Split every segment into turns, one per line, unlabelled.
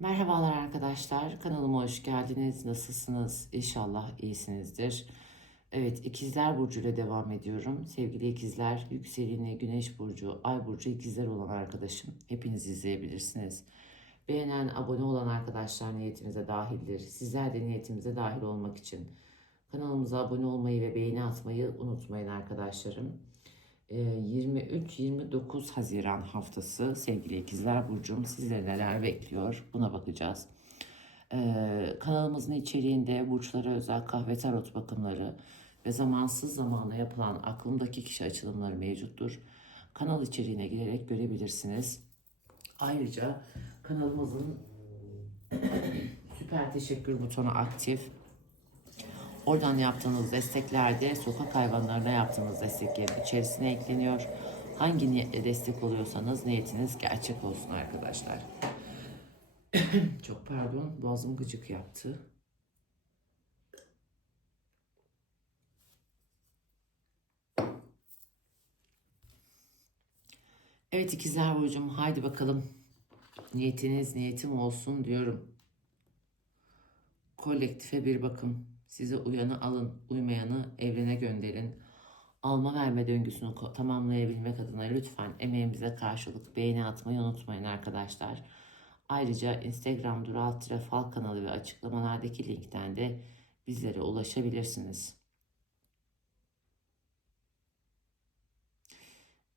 Merhabalar arkadaşlar, kanalıma hoş geldiniz. Nasılsınız? İnşallah iyisinizdir. Evet, İkizler Burcu ile devam ediyorum. Sevgili İkizler, yükseleni Güneş Burcu, Ay Burcu İkizler olan arkadaşım. Hepiniz izleyebilirsiniz. Beğenen, abone olan arkadaşlar niyetimize dahildir. Sizler de niyetimize dahil olmak için kanalımıza abone olmayı ve beğeni atmayı unutmayın arkadaşlarım. Ee, 23-29 Haziran haftası sevgili ikizler Burcu'm sizlere neler bekliyor buna bakacağız. Ee, kanalımızın içeriğinde burçlara özel kahve tarot bakımları ve zamansız zamana yapılan aklımdaki kişi açılımları mevcuttur. Kanal içeriğine girerek görebilirsiniz. Ayrıca kanalımızın süper teşekkür butonu aktif. Oradan yaptığınız destekler de sokak hayvanlarına yaptığınız desteklerin içerisine ekleniyor. Hangi niyetle destek oluyorsanız niyetiniz gerçek olsun arkadaşlar. Çok pardon boğazım gıcık yaptı. Evet ikizler burcum haydi bakalım. Niyetiniz niyetim olsun diyorum. Kolektife bir bakım. Size uyanı alın, uymayanı evrene gönderin. Alma verme döngüsünü tamamlayabilmek adına lütfen emeğimize karşılık beğeni atmayı unutmayın arkadaşlar. Ayrıca Instagram Dural Fal kanalı ve açıklamalardaki linkten de bizlere ulaşabilirsiniz.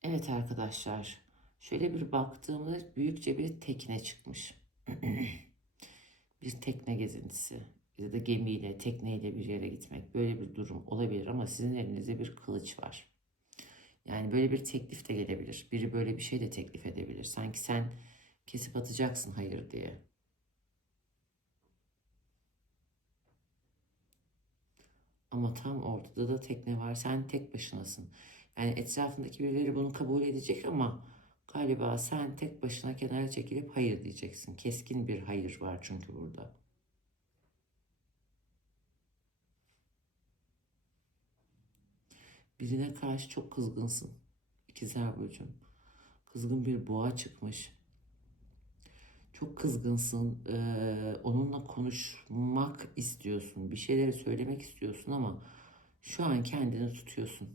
Evet arkadaşlar, şöyle bir baktığımda büyükçe bir tekne çıkmış. bir tekne gezintisi ya da gemiyle, tekneyle bir yere gitmek böyle bir durum olabilir ama sizin elinizde bir kılıç var. Yani böyle bir teklif de gelebilir. Biri böyle bir şey de teklif edebilir. Sanki sen kesip atacaksın hayır diye. Ama tam ortada da tekne var. Sen tek başınasın. Yani etrafındaki birileri bunu kabul edecek ama galiba sen tek başına kenara çekilip hayır diyeceksin. Keskin bir hayır var çünkü burada. Birine karşı çok kızgınsın. İkizler Burcu'm. Kızgın bir boğa çıkmış. Çok kızgınsın. Ee, onunla konuşmak istiyorsun. Bir şeyleri söylemek istiyorsun ama şu an kendini tutuyorsun.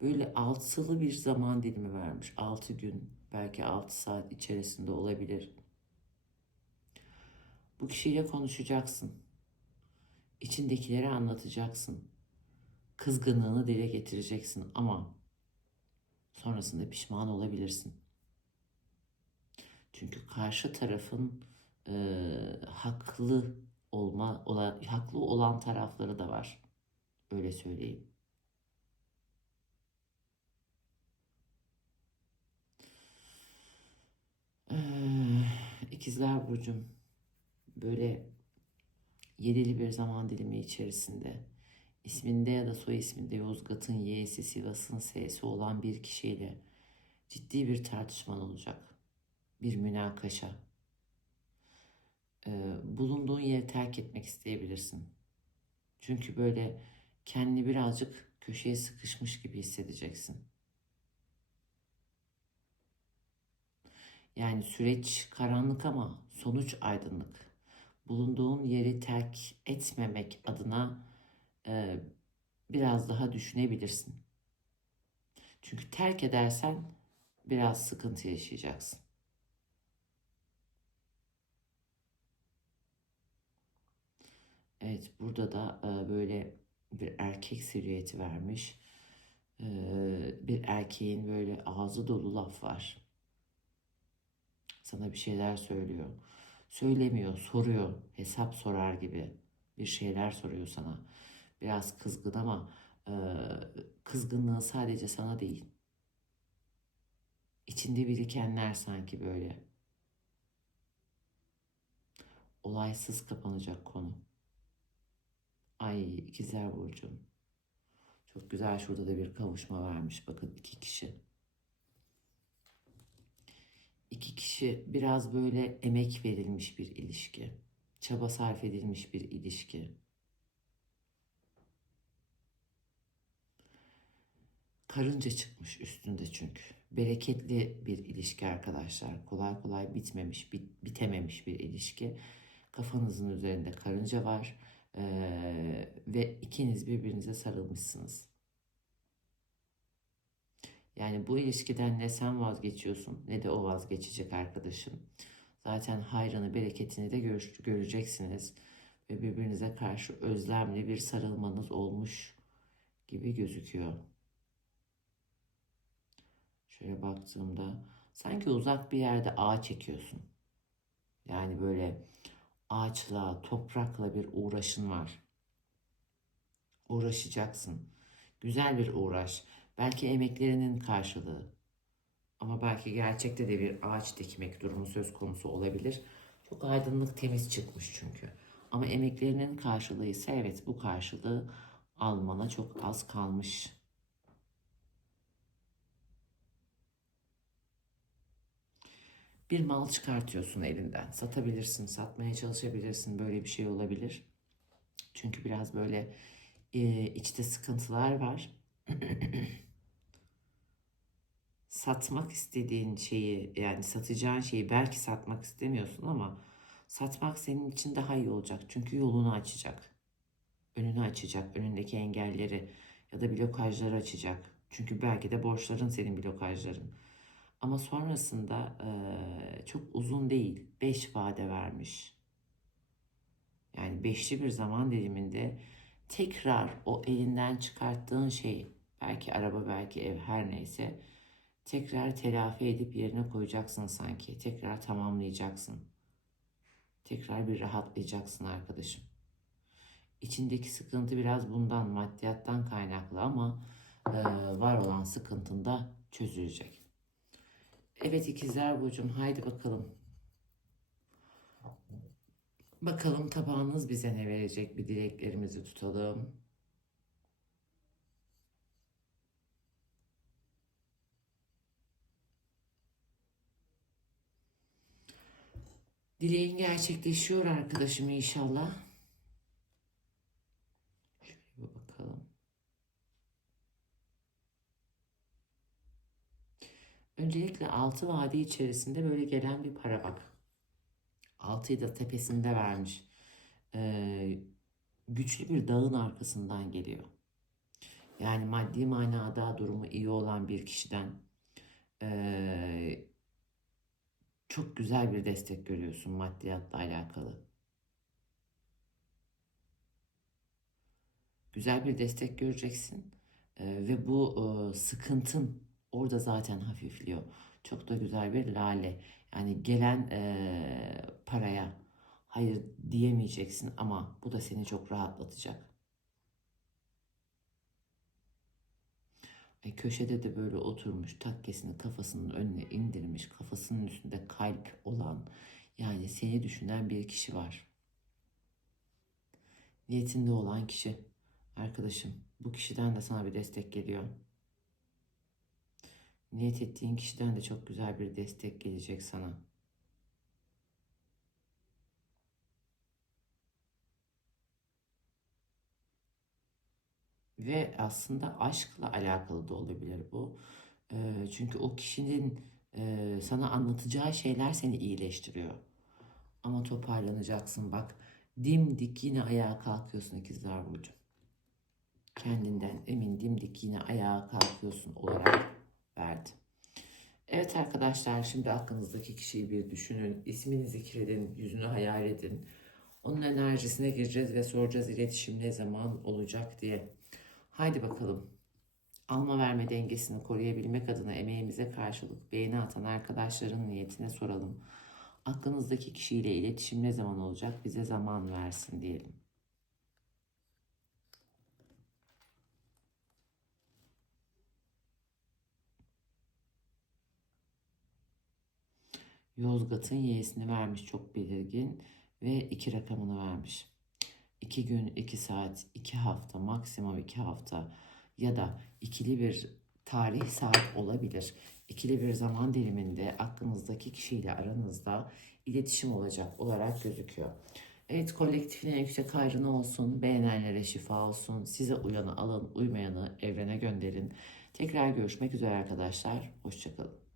Böyle altılı bir zaman dilimi vermiş. Altı gün, belki altı saat içerisinde olabilir. Bu kişiyle konuşacaksın. İçindekileri anlatacaksın. Kızgınlığını dile getireceksin ama sonrasında pişman olabilirsin. Çünkü karşı tarafın e, haklı olma, ola, haklı olan tarafları da var. Öyle söyleyeyim. Ee, İkizler Burcu'm böyle yedili bir zaman dilimi içerisinde isminde ya da soy isminde Yozgat'ın Y'si, Sivas'ın S'si olan bir kişiyle ciddi bir tartışman olacak. Bir münakaşa. Ee, bulunduğun yeri terk etmek isteyebilirsin. Çünkü böyle kendini birazcık köşeye sıkışmış gibi hissedeceksin. Yani süreç karanlık ama sonuç aydınlık. Bulunduğun yeri terk etmemek adına e, biraz daha düşünebilirsin. Çünkü terk edersen biraz sıkıntı yaşayacaksın. Evet burada da e, böyle bir erkek silüeti vermiş. E, bir erkeğin böyle ağzı dolu laf var. Sana bir şeyler söylüyor. Söylemiyor, soruyor. Hesap sorar gibi bir şeyler soruyor sana. Biraz kızgın ama e, kızgınlığı sadece sana değil. İçinde birikenler sanki böyle. Olaysız kapanacak konu. Ay ikizler burcum. Çok güzel şurada da bir kavuşma vermiş. Bakın iki kişi. İki kişi biraz böyle emek verilmiş bir ilişki. Çaba sarf edilmiş bir ilişki. Karınca çıkmış üstünde çünkü. bereketli bir ilişki arkadaşlar. Kolay kolay bitmemiş, bit- bitememiş bir ilişki. Kafanızın üzerinde karınca var eee, ve ikiniz birbirinize sarılmışsınız. Yani bu ilişkiden ne sen vazgeçiyorsun ne de o vazgeçecek arkadaşın. Zaten hayrını, bereketini de gör- göreceksiniz ve birbirinize karşı özlemli bir sarılmanız olmuş gibi gözüküyor. Şöyle baktığımda sanki uzak bir yerde ağaç çekiyorsun. Yani böyle ağaçla, toprakla bir uğraşın var. Uğraşacaksın. Güzel bir uğraş. Belki emeklerinin karşılığı. Ama belki gerçekte de bir ağaç dikmek durumu söz konusu olabilir. Çok aydınlık, temiz çıkmış çünkü. Ama emeklerinin karşılığı ise evet bu karşılığı almana çok az kalmış. Bir mal çıkartıyorsun elinden. Satabilirsin, satmaya çalışabilirsin. Böyle bir şey olabilir. Çünkü biraz böyle e, içte sıkıntılar var. Satmak istediğin şeyi yani satacağın şeyi belki satmak istemiyorsun ama satmak senin için daha iyi olacak. Çünkü yolunu açacak. Önünü açacak. Önündeki engelleri ya da blokajları açacak. Çünkü belki de borçların senin blokajların. Ama sonrasında eee, çok uzun değil. 5 vade vermiş. Yani beşli bir zaman diliminde tekrar o elinden çıkarttığın şey, belki araba, belki ev her neyse, tekrar telafi edip yerine koyacaksın sanki. Tekrar tamamlayacaksın. Tekrar bir rahatlayacaksın arkadaşım. İçindeki sıkıntı biraz bundan, maddiyattan kaynaklı ama eee, var olan sıkıntın da çözülecek. Evet ikizler burcum haydi bakalım. Bakalım tabağınız bize ne verecek bir dileklerimizi tutalım. Dileğin gerçekleşiyor arkadaşım inşallah. Şöyle bir bakalım. Öncelikle altı vade içerisinde böyle gelen bir para bak. Altıyı da tepesinde vermiş. Ee, güçlü bir dağın arkasından geliyor. Yani maddi manada durumu iyi olan bir kişiden ee, çok güzel bir destek görüyorsun maddiyatla alakalı. Güzel bir destek göreceksin. Ee, ve bu e, sıkıntın orada zaten hafifliyor. Çok da güzel bir lale. Yani gelen e, paraya hayır diyemeyeceksin ama bu da seni çok rahatlatacak. E, köşede de böyle oturmuş takkesini kafasının önüne indirmiş kafasının üstünde kalp olan yani seni düşünen bir kişi var. Niyetinde olan kişi arkadaşım bu kişiden de sana bir destek geliyor. Niyet ettiğin kişiden de çok güzel bir destek gelecek sana. Ve aslında aşkla alakalı da olabilir bu. Çünkü o kişinin sana anlatacağı şeyler seni iyileştiriyor. Ama toparlanacaksın bak. Dimdik yine ayağa kalkıyorsun ikizler Burcu. Kendinden emin dimdik yine ayağa kalkıyorsun olarak verdi. Evet arkadaşlar şimdi aklınızdaki kişiyi bir düşünün. İsmini zikredin, yüzünü hayal edin. Onun enerjisine gireceğiz ve soracağız iletişim ne zaman olacak diye. Haydi bakalım. Alma verme dengesini koruyabilmek adına emeğimize karşılık beğeni atan arkadaşların niyetine soralım. Aklınızdaki kişiyle iletişim ne zaman olacak? Bize zaman versin diyelim. Yozgat'ın y'sini vermiş çok belirgin ve iki rakamını vermiş. 2 gün, 2 saat, 2 hafta, maksimum 2 hafta ya da ikili bir tarih saat olabilir. İkili bir zaman diliminde aklınızdaki kişiyle aranızda iletişim olacak olarak gözüküyor. Evet kolektifine yüksek hayrına olsun, beğenenlere şifa olsun, size uyanı alın, uymayanı evrene gönderin. Tekrar görüşmek üzere arkadaşlar. Hoşçakalın.